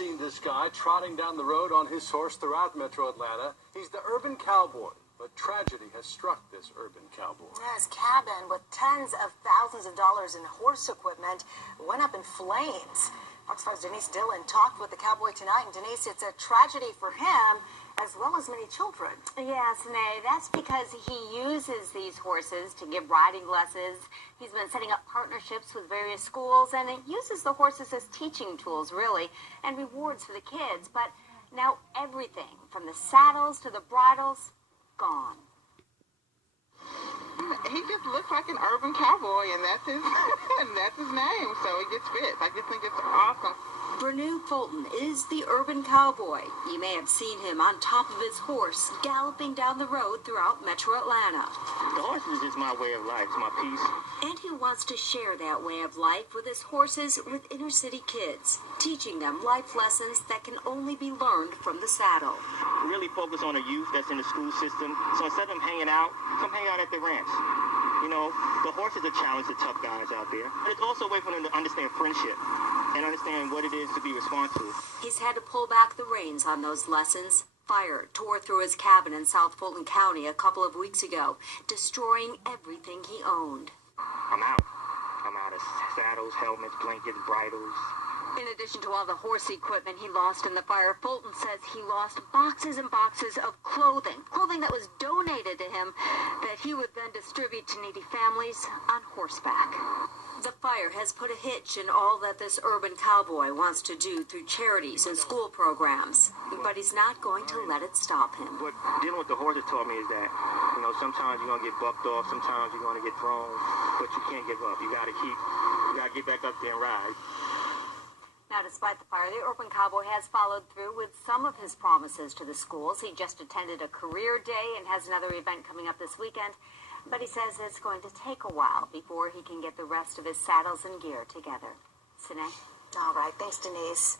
seen this guy trotting down the road on his horse throughout Metro Atlanta. He's the urban cowboy, but tragedy has struck this urban cowboy. His cabin with tens of thousands of dollars in horse equipment went up in flames. Fox 5's Denise Dillon talked with the cowboy tonight, and Denise, it's a tragedy for him as well as many children. Yes, Nay, that's because he uses these horses to give riding lessons. He's been setting up partnerships with various schools, and he uses the horses as teaching tools, really, and rewards for the kids. But now everything, from the saddles to the bridles, gone. He just looks like an urban cowboy, and that's his that's his name, so it gets fit. I just think it's awesome. Brannu Fox is the urban cowboy. You may have seen him on top of his horse, galloping down the road throughout Metro Atlanta. The horse is just my way of life. It's my peace. And he wants to share that way of life with his horses with inner city kids, teaching them life lessons that can only be learned from the saddle. Really focus on the youth that's in the school system. So instead of them hanging out, come hang out at the ranch. You know, the horse is a challenge to tough guys out there. But it's also a way for them to understand friendship and understand what it is to be responsible. He's had to pull back the reins on those lessons. Fire tore through his cabin in South Fulton County a couple of weeks ago, destroying everything he owned. I'm out. I'm out of saddles, helmets, blankets, bridles. In addition to all the horse equipment he lost in the fire, Fulton says he lost boxes and boxes of clothing that was donated to him that he would then distribute to needy families on horseback. The fire has put a hitch in all that this urban cowboy wants to do through charities and school programs, but he's not going to let it stop him. What dealing with the horses taught me is that, you know, sometimes you're going to get bucked off, sometimes you're going to get thrown, but you can't give up. You got to get back up there and ride. Now, despite the fire, the urban cowboy has followed through with some of his promises to the schools. He just attended a career day and has another event coming up this weekend. But he says it's going to take a while before he can get the rest of his saddles and gear together. Sine? All right. Thanks, Denise.